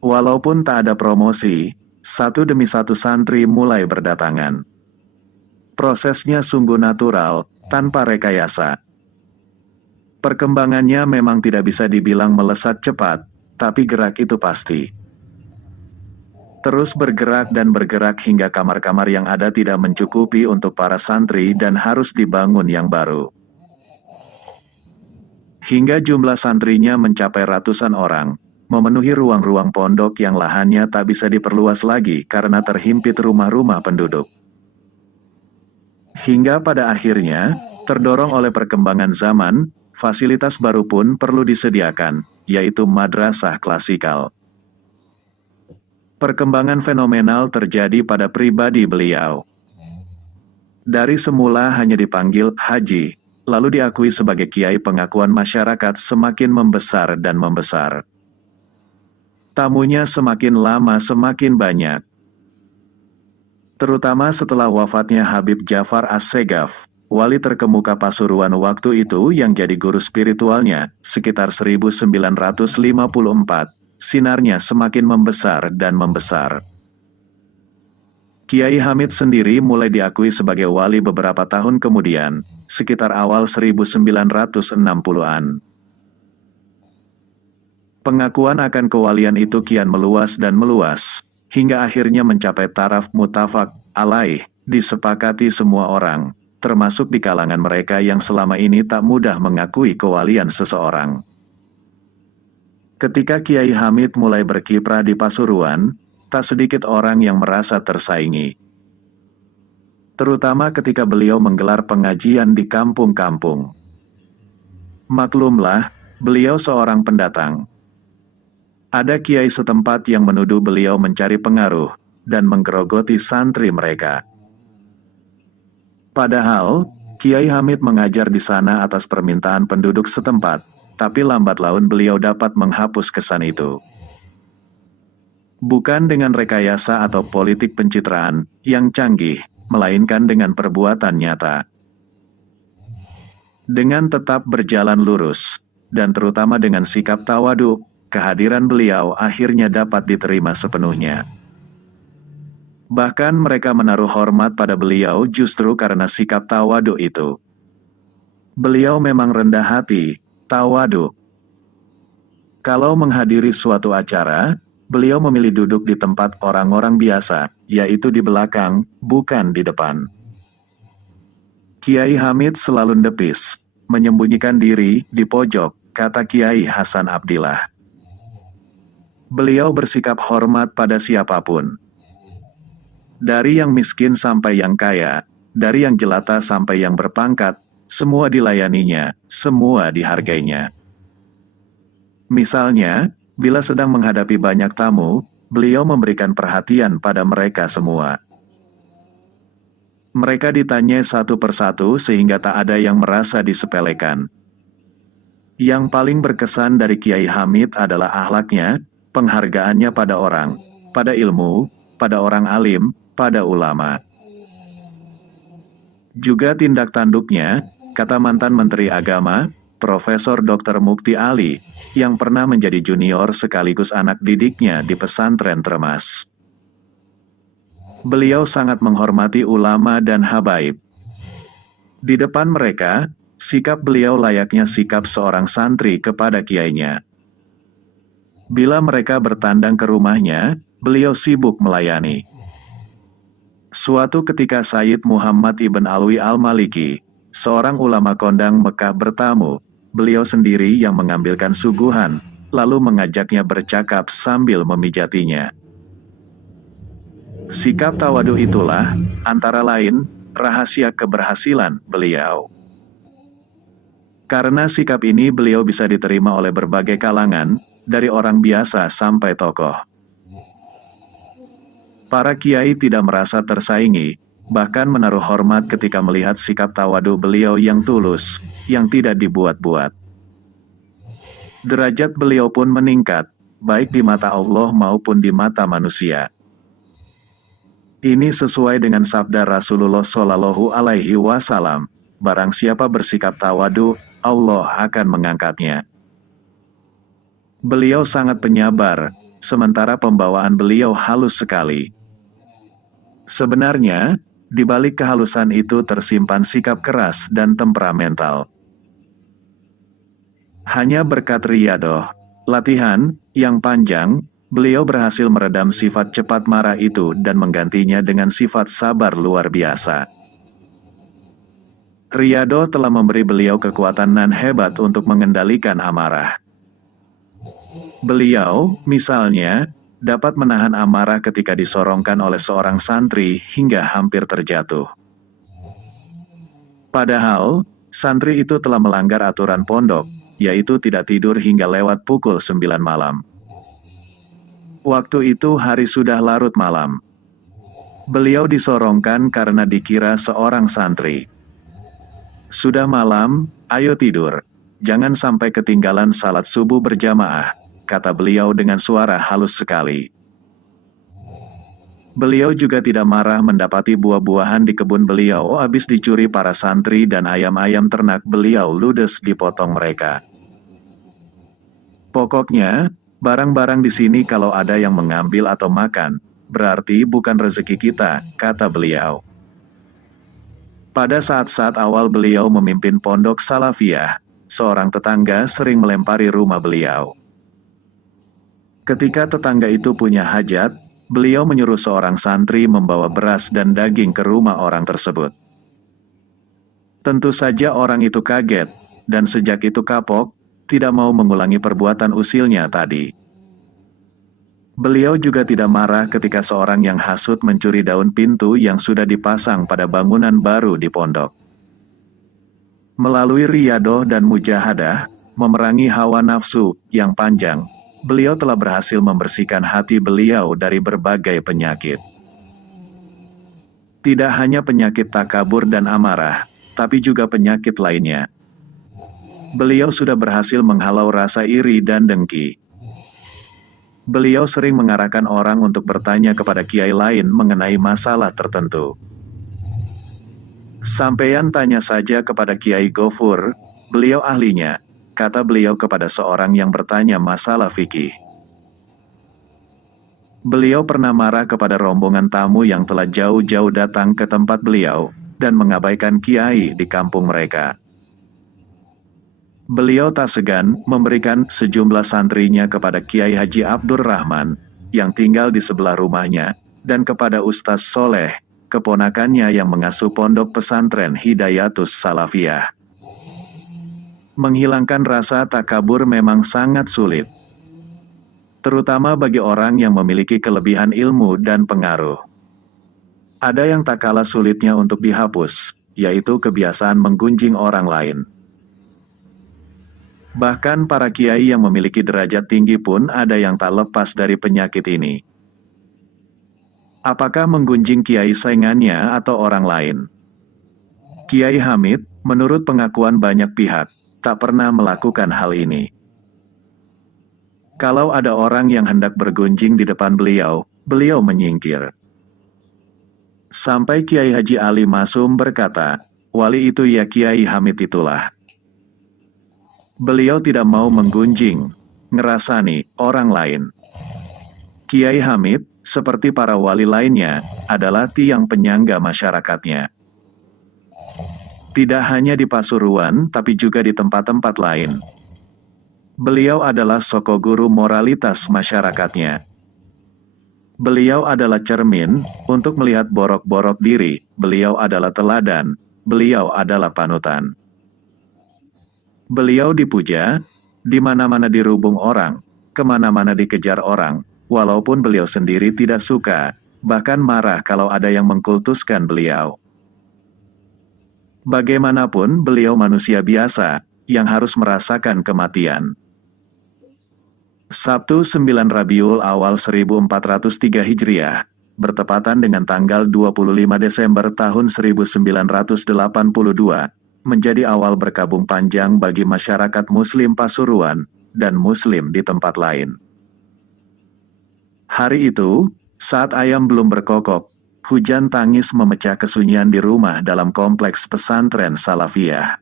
Walaupun tak ada promosi, satu demi satu santri mulai berdatangan. Prosesnya sungguh natural, tanpa rekayasa. Perkembangannya memang tidak bisa dibilang melesat cepat, tapi gerak itu pasti. Terus bergerak dan bergerak hingga kamar-kamar yang ada tidak mencukupi untuk para santri dan harus dibangun yang baru. Hingga jumlah santrinya mencapai ratusan orang, memenuhi ruang-ruang pondok yang lahannya tak bisa diperluas lagi karena terhimpit rumah-rumah penduduk. Hingga pada akhirnya, terdorong oleh perkembangan zaman, fasilitas baru pun perlu disediakan, yaitu madrasah klasikal. Perkembangan fenomenal terjadi pada pribadi beliau. Dari semula hanya dipanggil Haji, lalu diakui sebagai kiai, pengakuan masyarakat semakin membesar dan membesar. Tamunya semakin lama semakin banyak. Terutama setelah wafatnya Habib Jafar As-Segaf, wali terkemuka Pasuruan waktu itu yang jadi guru spiritualnya, sekitar 1954, sinarnya semakin membesar dan membesar. Kiai Hamid sendiri mulai diakui sebagai wali beberapa tahun kemudian, sekitar awal 1960-an. Pengakuan akan kewalian itu kian meluas dan meluas, hingga akhirnya mencapai taraf mutafak alaih, disepakati semua orang, termasuk di kalangan mereka yang selama ini tak mudah mengakui kewalian seseorang. Ketika Kiai Hamid mulai berkiprah di Pasuruan, tak sedikit orang yang merasa tersaingi. Terutama ketika beliau menggelar pengajian di kampung-kampung. Maklumlah, beliau seorang pendatang. Ada kiai setempat yang menuduh beliau mencari pengaruh, dan menggerogoti santri mereka. Padahal, Kiai Hamid mengajar di sana atas permintaan penduduk setempat, tapi lambat laun beliau dapat menghapus kesan itu. Bukan dengan rekayasa atau politik pencitraan yang canggih, melainkan dengan perbuatan nyata. Dengan tetap berjalan lurus, dan terutama dengan sikap tawadu, kehadiran beliau akhirnya dapat diterima sepenuhnya. Bahkan mereka menaruh hormat pada beliau justru karena sikap tawadu itu. Beliau memang rendah hati, tawadu. Kalau menghadiri suatu acara, beliau memilih duduk di tempat orang-orang biasa, yaitu di belakang, bukan di depan. Kiai Hamid selalu ndepis, menyembunyikan diri di pojok, kata Kiai Hasan Abdillah. Beliau bersikap hormat pada siapapun. Dari yang miskin sampai yang kaya, dari yang jelata sampai yang berpangkat, semua dilayaninya, semua dihargainya. Misalnya, bila sedang menghadapi banyak tamu, beliau memberikan perhatian pada mereka semua. Mereka ditanya satu persatu sehingga tak ada yang merasa disepelekan. Yang paling berkesan dari Kiai Hamid adalah akhlaknya, penghargaannya pada orang, pada ilmu, pada orang alim, pada ulama. Juga tindak tanduknya, kata mantan Menteri Agama, Profesor Dr. Mukti Ali, yang pernah menjadi junior sekaligus anak didiknya di pesantren Tremas. Beliau sangat menghormati ulama dan habaib. Di depan mereka, sikap beliau layaknya sikap seorang santri kepada kiainya. Bila mereka bertandang ke rumahnya, beliau sibuk melayani. Suatu ketika Sayyid Muhammad Ibn Alwi Al-Maliki, seorang ulama kondang Mekah bertamu, beliau sendiri yang mengambilkan suguhan, lalu mengajaknya bercakap sambil memijatinya. Sikap tawadu itulah, antara lain, rahasia keberhasilan beliau. Karena sikap ini beliau bisa diterima oleh berbagai kalangan, dari orang biasa sampai tokoh. Para kiai tidak merasa tersaingi, bahkan menaruh hormat ketika melihat sikap tawadu beliau yang tulus, yang tidak dibuat-buat. Derajat beliau pun meningkat, baik di mata Allah maupun di mata manusia. Ini sesuai dengan sabda Rasulullah Shallallahu Alaihi Wasallam, barang siapa bersikap tawadu, Allah akan mengangkatnya. Beliau sangat penyabar, sementara pembawaan beliau halus sekali. Sebenarnya, di balik kehalusan itu tersimpan sikap keras dan temperamental. Hanya berkat riyadoh, latihan, yang panjang, beliau berhasil meredam sifat cepat marah itu dan menggantinya dengan sifat sabar luar biasa. Riyadoh telah memberi beliau kekuatan nan hebat untuk mengendalikan amarah. Beliau, misalnya, dapat menahan amarah ketika disorongkan oleh seorang santri hingga hampir terjatuh. Padahal, santri itu telah melanggar aturan pondok, yaitu tidak tidur hingga lewat pukul 9 malam. Waktu itu hari sudah larut malam. Beliau disorongkan karena dikira seorang santri. Sudah malam, ayo tidur. Jangan sampai ketinggalan salat subuh berjamaah, kata beliau dengan suara halus sekali. Beliau juga tidak marah mendapati buah-buahan di kebun beliau habis dicuri para santri dan ayam-ayam ternak beliau ludes dipotong mereka. Pokoknya, barang-barang di sini kalau ada yang mengambil atau makan, berarti bukan rezeki kita, kata beliau. Pada saat-saat awal beliau memimpin pondok Salafiyah, seorang tetangga sering melempari rumah beliau. Ketika tetangga itu punya hajat, beliau menyuruh seorang santri membawa beras dan daging ke rumah orang tersebut. Tentu saja orang itu kaget, dan sejak itu kapok, tidak mau mengulangi perbuatan usilnya tadi. Beliau juga tidak marah ketika seorang yang hasut mencuri daun pintu yang sudah dipasang pada bangunan baru di pondok. Melalui riyadoh dan mujahadah, memerangi hawa nafsu yang panjang, beliau telah berhasil membersihkan hati beliau dari berbagai penyakit. Tidak hanya penyakit takabur dan amarah, tapi juga penyakit lainnya. Beliau sudah berhasil menghalau rasa iri dan dengki. Beliau sering mengarahkan orang untuk bertanya kepada kiai lain mengenai masalah tertentu. Sampeyan tanya saja kepada Kiai Gofur, beliau ahlinya, kata beliau kepada seorang yang bertanya masalah fikih. Beliau pernah marah kepada rombongan tamu yang telah jauh-jauh datang ke tempat beliau, dan mengabaikan kiai di kampung mereka. Beliau tak segan memberikan sejumlah santrinya kepada Kiai Haji Abdurrahman, yang tinggal di sebelah rumahnya, dan kepada Ustaz Soleh, keponakannya yang mengasuh pondok pesantren Hidayatus Salafiyah. Menghilangkan rasa takabur memang sangat sulit, terutama bagi orang yang memiliki kelebihan ilmu dan pengaruh. Ada yang tak kalah sulitnya untuk dihapus, yaitu kebiasaan menggunjing orang lain. Bahkan para kiai yang memiliki derajat tinggi pun ada yang tak lepas dari penyakit ini. Apakah menggunjing kiai saingannya atau orang lain? Kiai Hamid, menurut pengakuan banyak pihak, tak pernah melakukan hal ini. Kalau ada orang yang hendak bergunjing di depan beliau, beliau menyingkir. Sampai Kiai Haji Ali Masum berkata, wali itu ya Kiai Hamid itulah. Beliau tidak mau menggunjing, ngerasani, orang lain. Kiai Hamid, seperti para wali lainnya, adalah tiang penyangga masyarakatnya. Tidak hanya di Pasuruan, tapi juga di tempat-tempat lain. Beliau adalah soko guru moralitas masyarakatnya. Beliau adalah cermin, untuk melihat borok-borok diri, beliau adalah teladan, beliau adalah panutan. Beliau dipuja, di mana-mana dirubung orang, kemana-mana dikejar orang, walaupun beliau sendiri tidak suka, bahkan marah kalau ada yang mengkultuskan beliau. Bagaimanapun beliau manusia biasa, yang harus merasakan kematian. Sabtu 9 Rabiul Awal 1403 Hijriah, bertepatan dengan tanggal 25 Desember tahun 1982, menjadi awal berkabung panjang bagi masyarakat Muslim Pasuruan, dan Muslim di tempat lain. Hari itu, saat ayam belum berkokok, hujan tangis memecah kesunyian di rumah dalam kompleks pesantren Salafiyah.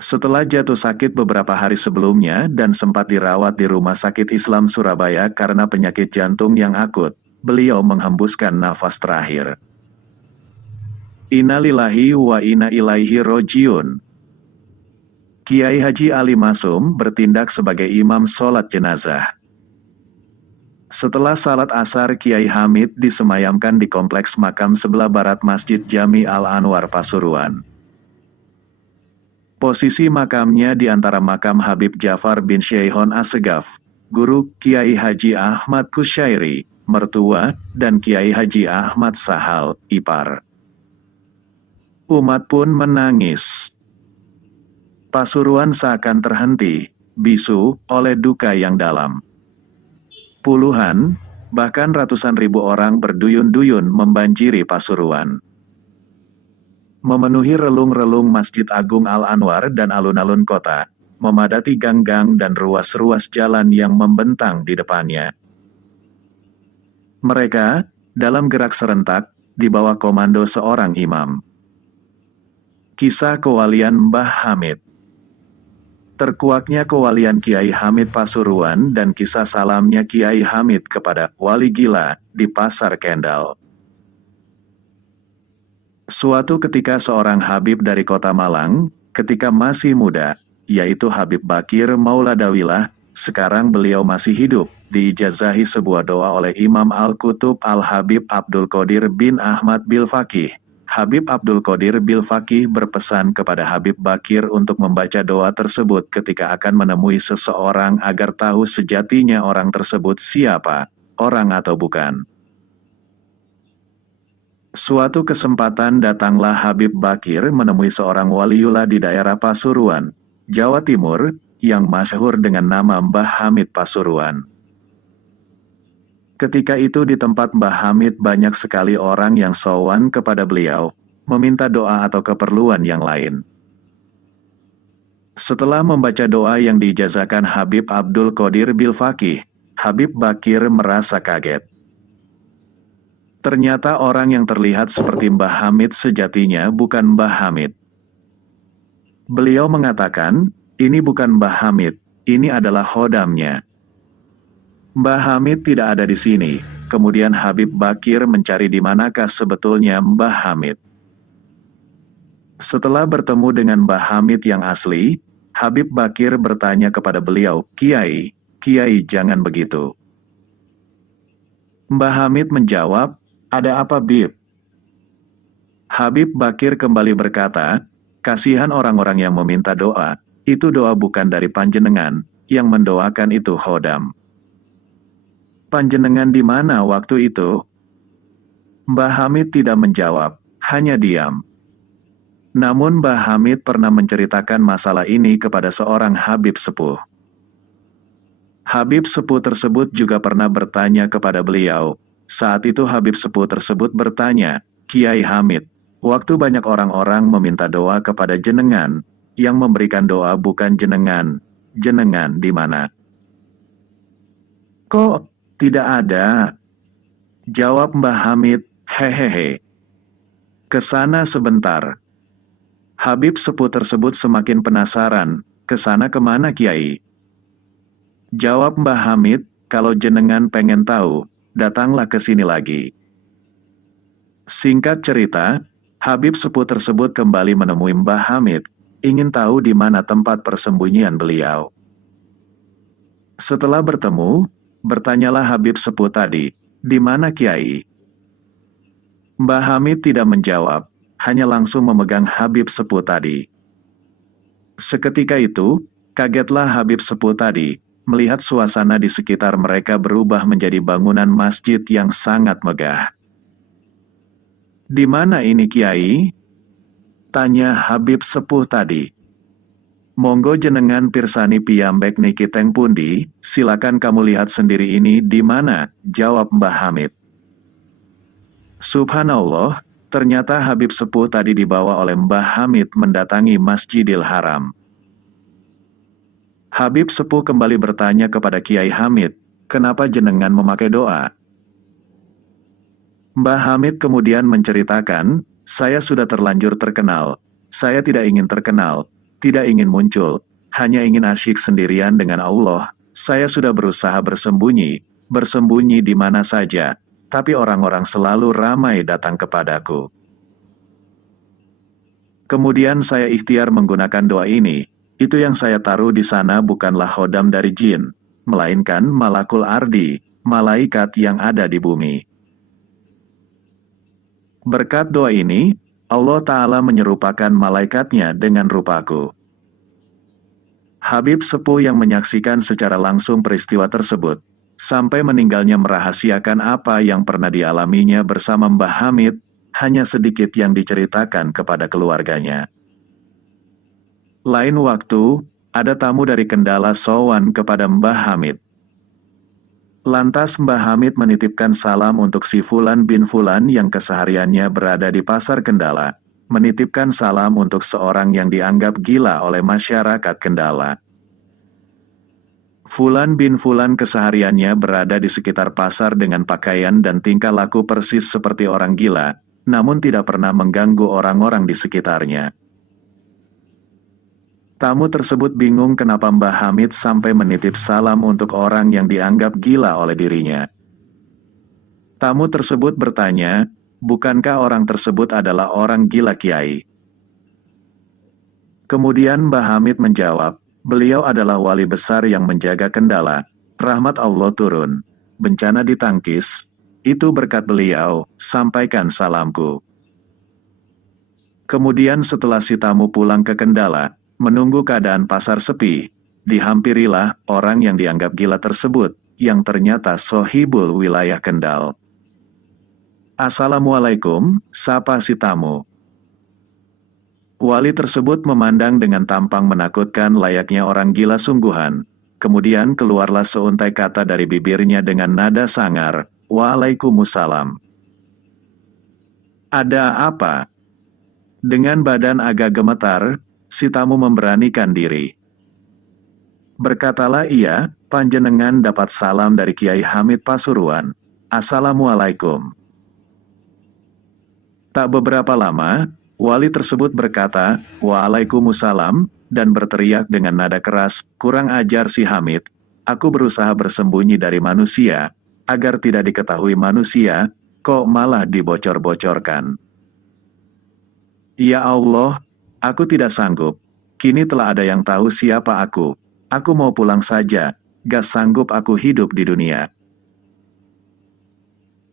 Setelah jatuh sakit beberapa hari sebelumnya dan sempat dirawat di Rumah Sakit Islam Surabaya karena penyakit jantung yang akut, beliau menghembuskan nafas terakhir. Innalillahi wa inna ilaihi rojiun. Kiai Haji Ali Masum bertindak sebagai imam sholat jenazah. Setelah salat asar, Kiai Hamid disemayamkan di kompleks makam sebelah barat Masjid Jami Al-Anwar Pasuruan. Posisi makamnya di antara makam Habib Jafar bin Syeihon Assegaf, guru Kiai Haji Ahmad Kusyairi, mertua, dan Kiai Haji Ahmad Sahal, ipar. Umat pun menangis. Pasuruan seakan terhenti, bisu, oleh duka yang dalam. Puluhan, bahkan ratusan ribu orang berduyun-duyun membanjiri Pasuruan. Memenuhi relung-relung Masjid Agung Al-Anwar dan alun-alun kota, memadati gang-gang dan ruas-ruas jalan yang membentang di depannya. Mereka, dalam gerak serentak, di bawah komando seorang imam. Kisah kewalian Mbah Hamid. Terkuaknya kewalian Kiai Hamid Pasuruan dan kisah salamnya Kiai Hamid kepada wali gila di Pasar Kendal. Suatu ketika seorang Habib dari kota Malang, ketika masih muda, yaitu Habib Bakir Mauladawilah, sekarang beliau masih hidup, diijazahi sebuah doa oleh Imam Al-Qutub Al-Habib Abdul Qadir bin Ahmad Bilfaqih. Habib Abdul Qadir Bilfaqih berpesan kepada Habib Bakir untuk membaca doa tersebut ketika akan menemui seseorang agar tahu sejatinya orang tersebut siapa, orang atau bukan. Suatu kesempatan datanglah Habib Bakir menemui seorang waliullah di daerah Pasuruan, Jawa Timur, yang masyhur dengan nama Mbah Hamid Pasuruan. Ketika itu di tempat Mbah Hamid banyak sekali orang yang sowan kepada beliau, meminta doa atau keperluan yang lain. Setelah membaca doa yang diijazahkan Habib Abdul Qadir Bilfaqih, Habib Bakir merasa kaget. Ternyata orang yang terlihat seperti Mbah Hamid sejatinya bukan Mbah Hamid. Beliau mengatakan, ini bukan Mbah Hamid, ini adalah khodamnya. Mbah Hamid tidak ada di sini. Kemudian Habib Bakir mencari di manakah sebetulnya Mbah Hamid. Setelah bertemu dengan Mbah Hamid yang asli, Habib Bakir bertanya kepada beliau, Kiai, jangan begitu. Mbah Hamid menjawab, ada apa Bib? Habib Bakir kembali berkata, kasihan orang-orang yang meminta doa, itu doa bukan dari panjenengan, yang mendoakan itu khodam. Panjenengan di mana waktu itu? Mbah Hamid tidak menjawab, hanya diam. Namun Mbah Hamid pernah menceritakan masalah ini kepada seorang Habib Sepuh. Habib Sepuh tersebut juga pernah bertanya kepada beliau. Saat itu Habib Sepuh tersebut bertanya, Kiai Hamid, waktu banyak orang-orang meminta doa kepada jenengan, yang memberikan doa bukan jenengan di mana? Kok tidak ada? Jawab Mbah Hamid, hehehe. Kesana sebentar. Habib Sepuh tersebut semakin penasaran, kesana kemana Kiai? Jawab Mbah Hamid, kalau jenengan pengen tahu, datanglah ke sini lagi. Singkat cerita, Habib Sepuh tersebut kembali menemui Mbah Hamid, ingin tahu di mana tempat persembunyian beliau. Setelah bertemu, bertanyalah Habib Sepuh tadi, di mana Kiai? Mbah Hamid tidak menjawab, hanya langsung memegang Habib Sepuh tadi. Seketika itu, kagetlah Habib sepuh tadi, melihat suasana di sekitar mereka berubah menjadi bangunan masjid yang sangat megah. "Di mana ini Kiai?" tanya Habib sepuh tadi. "Monggo jenengan pirsani piyambek niki teng pundi, silakan kamu lihat sendiri ini di mana," jawab Mbah Hamid. Subhanallah, ternyata Habib sepuh tadi dibawa oleh Mbah Hamid mendatangi Masjidil Haram. Habib sepuh kembali bertanya kepada Kiai Hamid, "Kenapa jenengan memakai doa?" Mbah Hamid kemudian menceritakan, "Saya sudah terlanjur terkenal. Saya tidak ingin terkenal, tidak ingin muncul, hanya ingin asyik sendirian dengan Allah. Saya sudah berusaha bersembunyi di mana saja, tapi orang-orang selalu ramai datang kepadaku. Kemudian saya ikhtiar menggunakan doa ini. Itu yang saya taruh di sana bukanlah hodam dari jin, melainkan malakul ardi, malaikat yang ada di bumi. Berkat doa ini, Allah Ta'ala menyerupakan malaikatnya dengan rupaku." Habib sepuh yang menyaksikan secara langsung peristiwa tersebut, sampai meninggalnya merahasiakan apa yang pernah dialaminya bersama Mbah Hamid, hanya sedikit yang diceritakan kepada keluarganya. Lain waktu, ada tamu dari Kendala sowan kepada Mbah Hamid. Lantas Mbah Hamid menitipkan salam untuk si Fulan bin Fulan yang kesehariannya berada di pasar Kendala, menitipkan salam untuk seorang yang dianggap gila oleh masyarakat Kendala. Fulan bin Fulan kesehariannya berada di sekitar pasar dengan pakaian dan tingkah laku persis seperti orang gila, namun tidak pernah mengganggu orang-orang di sekitarnya. Tamu tersebut bingung kenapa Mbah Hamid sampai menitip salam untuk orang yang dianggap gila oleh dirinya. Tamu tersebut bertanya, "Bukankah orang tersebut adalah orang gila Kiai?" Kemudian Mbah Hamid menjawab, "Beliau adalah wali besar yang menjaga Kendala, rahmat Allah turun, bencana ditangkis, itu berkat beliau, sampaikan salamku." Kemudian setelah si tamu pulang ke Kendala, menunggu keadaan pasar sepi, dihampirilah orang yang dianggap gila tersebut, yang ternyata sohibul wilayah Kendal. "Assalamualaikum," sapa si tamu. Wali tersebut memandang dengan tampang menakutkan layaknya orang gila sungguhan. Kemudian keluarlah seuntai kata dari bibirnya dengan nada sangar, "Waalaikumsalam." "Ada apa?" Dengan badan agak gemetar, si tamu memberanikan diri. Berkatalah ia, "Panjenengan dapat salam dari Kiai Hamid Pasuruan. Assalamualaikum." Tak beberapa lama, wali tersebut berkata, "Waalaikumsalam," dan berteriak dengan nada keras, "Kurang ajar si Hamid, aku berusaha bersembunyi dari manusia, agar tidak diketahui manusia, kok malah dibocor-bocorkan. Ya Allah, aku tidak sanggup, kini telah ada yang tahu siapa aku mau pulang saja, gak sanggup aku hidup di dunia."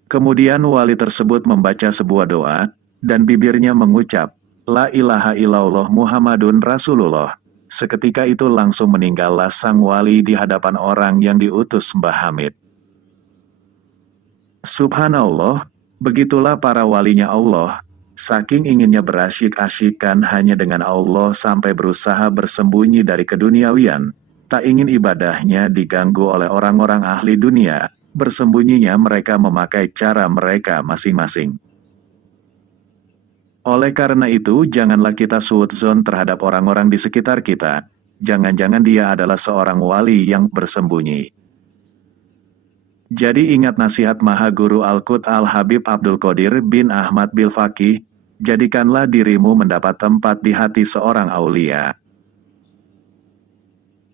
Kemudian wali tersebut membaca sebuah doa, dan bibirnya mengucap, "La ilaha illallah Muhammadun Rasulullah." Seketika itu langsung meninggallah sang wali di hadapan orang yang diutus Mbah Hamid. Subhanallah, begitulah para walinya Allah, saking inginnya berasyik-asyikan hanya dengan Allah sampai berusaha bersembunyi dari keduniawian, tak ingin ibadahnya diganggu oleh orang-orang ahli dunia, bersembunyinya mereka memakai cara mereka masing-masing. Oleh karena itu, janganlah kita suudzon terhadap orang-orang di sekitar kita. Jangan-jangan dia adalah seorang wali yang bersembunyi. Jadi ingat nasihat Maha Guru Al-Qut Al-Habib Abdul Qadir bin Ahmad Bil Faqih, jadikanlah dirimu mendapat tempat di hati seorang aulia.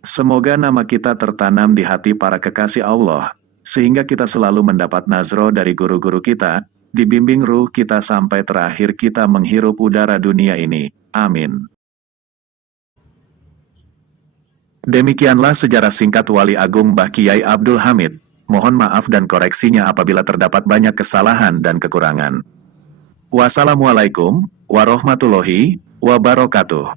Semoga nama kita tertanam di hati para kekasih Allah, sehingga kita selalu mendapat nazroh dari guru-guru kita, dibimbing ruh kita sampai terakhir kita menghirup udara dunia ini. Amin. Demikianlah sejarah singkat Wali Agung Mbah Kiai Abdul Hamid. Mohon maaf dan koreksinya apabila terdapat banyak kesalahan dan kekurangan. Wassalamualaikum warahmatullahi wabarakatuh.